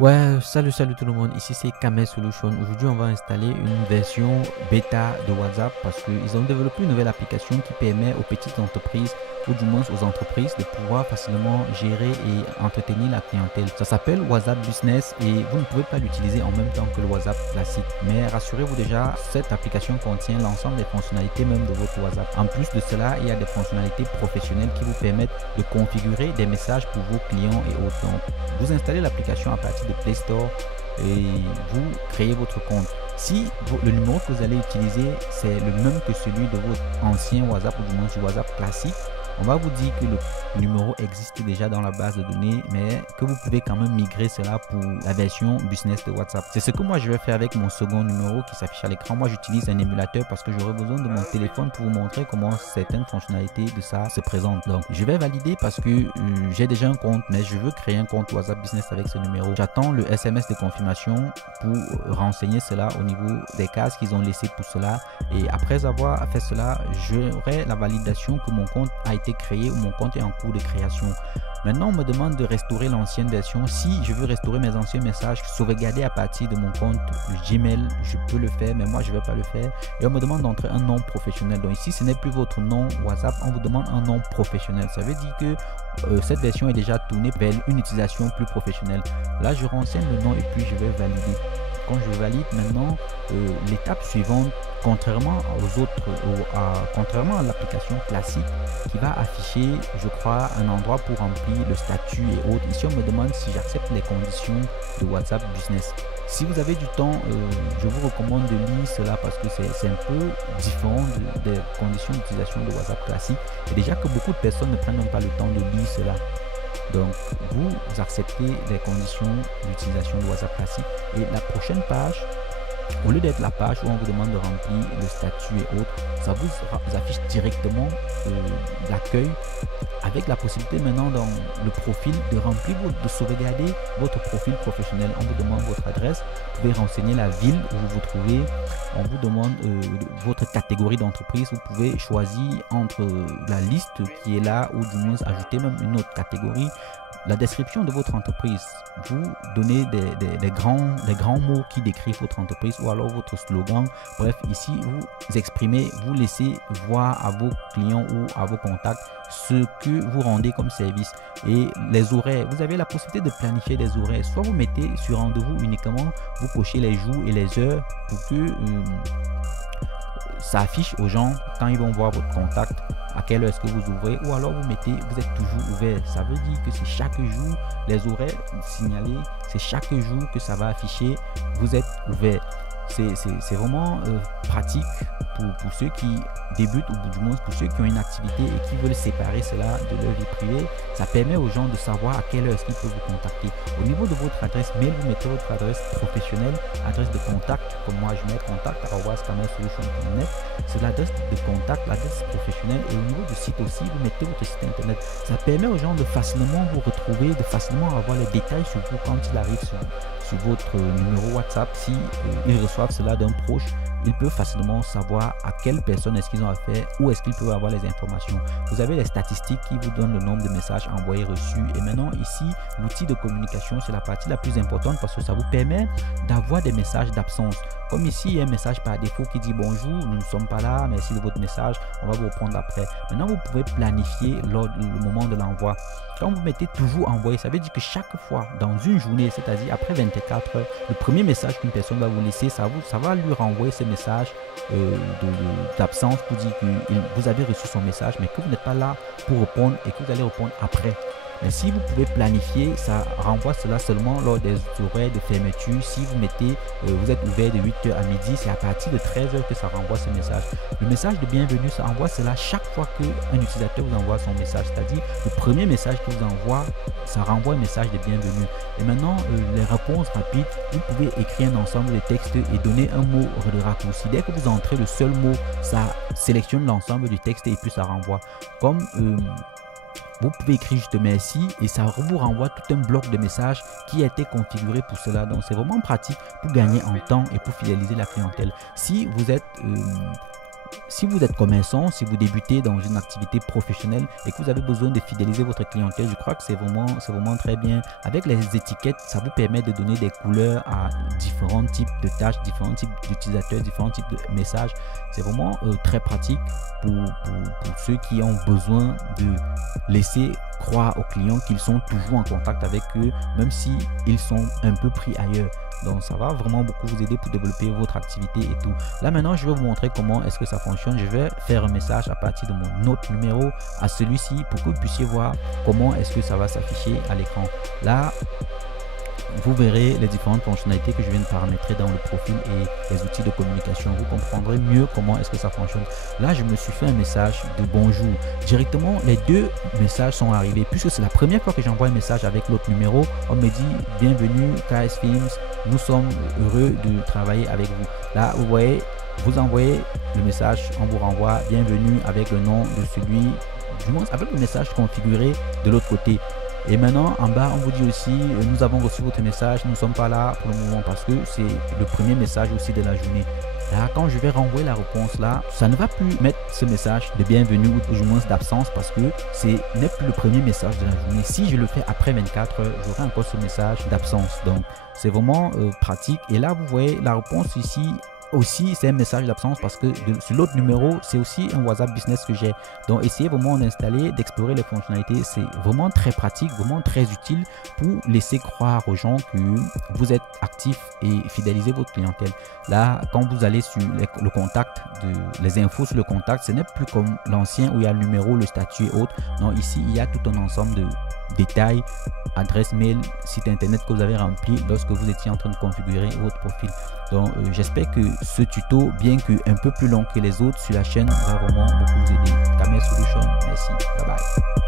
Ouais, salut tout le monde, ici c'est Kamel Solution. Aujourd'hui on va installer une version bêta de WhatsApp parce qu'ils ont développé une nouvelle application qui permet aux petites entreprises ou du moins aux entreprises de pouvoir facilement gérer et entretenir la clientèle. Ça s'appelle WhatsApp Business et vous ne pouvez pas l'utiliser en même temps que le WhatsApp classique. Mais rassurez-vous déjà, cette application contient l'ensemble des fonctionnalités même de votre WhatsApp. En plus de cela, il y a des fonctionnalités professionnelles qui vous permettent de configurer des messages pour vos clients et autres. Donc, vous installez l'application à partir de Play Store et vous créez votre compte. Si le numéro que vous allez utiliser, c'est le même que celui de votre ancien WhatsApp ou du moins du WhatsApp classique, on va vous dire que le numéro existe déjà dans la base de données, mais que vous pouvez quand même migrer cela pour la version business de WhatsApp. C'est ce que moi je vais faire avec mon second numéro qui s'affiche à l'écran. Moi j'utilise un émulateur parce que j'aurai besoin de mon téléphone pour vous montrer comment certaines fonctionnalités de ça se présentent. Donc je vais valider parce que j'ai déjà un compte, mais je veux créer un compte WhatsApp business avec ce numéro. J'attends le SMS de confirmation pour renseigner cela au niveau des cases qu'ils ont laissées pour cela. Et après avoir fait cela, j'aurai la validation que mon compte a été créé ou mon compte est en cours de création. Maintenant, on me demande de restaurer l'ancienne version. Si je veux restaurer mes anciens messages sauvegardés à partir de mon compte Gmail, je peux le faire, mais moi, je ne vais pas le faire. Et on me demande d'entrer un nom professionnel. Donc ici, ce n'est plus votre nom WhatsApp, on vous demande un nom professionnel. Ça veut dire que cette version est déjà tournée vers une utilisation plus professionnelle. Là, je renseigne le nom et puis je vais valider. Quand je valide maintenant, l'étape suivante, contrairement aux autres, contrairement à l'application classique qui va afficher, je crois, un endroit pour remplir le statut et autres. Ici, on me demande si j'accepte les conditions de WhatsApp Business. Si vous avez du temps, je vous recommande de lire cela parce que c'est un peu différent des conditions d'utilisation de WhatsApp classique. Et déjà que beaucoup de personnes ne prennent même pas le temps de lire cela. Donc, vous acceptez les conditions d'utilisation de WhatsApp classique et la prochaine page, au lieu d'être la page où on vous demande de remplir le statut et autres, ça vous affiche directement l'accueil avec la possibilité maintenant dans le profil de remplir, de sauvegarder votre profil professionnel. On vous demande votre adresse, vous pouvez renseigner la ville où vous vous trouvez, on vous demande votre catégorie d'entreprise, vous pouvez choisir entre la liste qui est là ou du moins ajouter même une autre catégorie. La description de votre entreprise, vous donnez des grands mots qui décrivent votre entreprise ou alors votre slogan. Bref, ici, vous exprimez, vous laissez voir à vos clients ou à vos contacts ce que vous rendez comme service. Et les horaires, vous avez la possibilité de planifier des horaires. Soit vous mettez sur rendez-vous uniquement, vous cochez les jours et les heures pour que ça affiche aux gens quand ils vont voir votre contact à quelle heure est-ce que vous ouvrez, ou alors vous mettez vous êtes toujours ouvert. Ça veut dire que c'est chaque jour les horaires signalés, c'est chaque jour que ça va afficher vous êtes ouvert. C'est vraiment pratique pour ceux qui débutent ou du moins pour ceux qui ont une activité et qui veulent séparer cela de leur vie privée. Ça permet aux gens de savoir à quelle heure est-ce qu'ils peuvent vous contacter. Au niveau de votre adresse mail, vous mettez votre adresse professionnelle, adresse de contact, comme moi je mets contact@kamelsolution.net. C'est l'adresse de contact, l'adresse professionnelle, et au niveau du site aussi, vous mettez votre site internet. Ça permet aux gens de facilement vous retrouver, de facilement avoir les détails sur vous quand il arrive sur votre numéro WhatsApp. Si ils reçoivent cela d'un proche, ils peuvent facilement savoir à quelle personne est-ce qu'ils ont affaire, où est-ce qu'ils peuvent avoir les informations. Vous avez les statistiques qui vous donnent le nombre de messages envoyés, reçus. Et maintenant ici, l'outil de communication, c'est la partie la plus importante parce que ça vous permet d'avoir des messages d'absence. Comme ici, il y a un message par défaut qui dit bonjour, nous ne sommes pas là, merci de votre message, on va vous reprendre après. Maintenant, vous pouvez planifier le moment de l'envoi. Quand vous mettez toujours envoyer, ça veut dire que chaque fois dans une journée, c'est-à-dire après 24 heures, le premier message qu'une personne va vous laisser, ça va lui renvoyer ce message d'absence pour dire que vous avez reçu son message, mais que vous n'êtes pas là pour répondre et que vous allez répondre après. Mais si vous pouvez planifier, ça renvoie cela seulement lors des horaires de fermeture. Si vous mettez, vous êtes ouvert de 8h à midi, c'est à partir de 13h que ça renvoie ce message. Le message de bienvenue, ça envoie cela chaque fois qu'un utilisateur vous envoie son message. C'est-à-dire, le premier message qu'il vous envoie, ça renvoie un message de bienvenue. Et maintenant, les réponses rapides, vous pouvez écrire un ensemble de textes et donner un mot de raccourci. Dès que vous entrez le seul mot, ça sélectionne l'ensemble du texte et puis ça renvoie. Comme vous pouvez écrire juste merci et ça vous renvoie tout un bloc de messages qui a été configuré pour cela. Donc c'est vraiment pratique pour gagner en temps et pour fidéliser la clientèle. Si si vous êtes commerçant, si vous débutez dans une activité professionnelle et que vous avez besoin de fidéliser votre clientèle, je crois que c'est vraiment très bien. Avec les étiquettes, ça vous permet de donner des couleurs à différents types de tâches, différents types d'utilisateurs, différents types de messages. C'est vraiment très pratique pour ceux qui ont besoin de laisser croire aux clients qu'ils sont toujours en contact avec eux, même si ils sont un peu pris ailleurs. Donc ça va vraiment beaucoup vous aider pour développer votre activité et tout. Là maintenant, je vais vous montrer comment est-ce que ça fonctionne. Je vais faire un message à partir de mon autre numéro à celui-ci pour que vous puissiez voir comment est-ce que ça va s'afficher à l'écran. Là, vous verrez les différentes fonctionnalités que je viens de paramétrer dans le profil et les outils de communication. Vous comprendrez mieux comment est-ce que ça fonctionne. Là, je me suis fait un message de bonjour. Directement, les deux messages sont arrivés. Puisque c'est la première fois que j'envoie un message avec l'autre numéro, on me dit bienvenue KS Films, nous sommes heureux de travailler avec vous. Là, vous voyez, vous envoyez le message, on vous renvoie bienvenue avec le nom de celui, du moins avec le message configuré de l'autre côté. Et maintenant, en bas, on vous dit aussi, nous avons reçu votre message, nous ne sommes pas là pour le moment parce que c'est le premier message aussi de la journée. Là, quand je vais renvoyer la réponse là, ça ne va plus mettre ce message de bienvenue ou du moins d'absence parce que ce n'est plus le premier message de la journée. Si je le fais après 24 heures, j'aurai encore ce message d'absence. Donc, c'est vraiment pratique. Et là, vous voyez la réponse ici. Aussi, c'est un message d'absence parce que sur l'autre numéro, c'est aussi un WhatsApp business que j'ai. Donc, essayez vraiment d'installer, d'explorer les fonctionnalités. C'est vraiment très pratique, vraiment très utile pour laisser croire aux gens que vous êtes actif et fidéliser votre clientèle. Là, quand vous allez sur le contact, les infos sur le contact, ce n'est plus comme l'ancien où il y a le numéro, le statut et autres. Non, ici, il y a tout un ensemble de détails, adresse mail, site internet que vous avez rempli lorsque vous étiez en train de configurer votre profil. Donc j'espère que ce tuto, bien qu'un peu plus long que les autres sur la chaîne, va vraiment beaucoup vous aider. Camel Solution, merci, bye bye.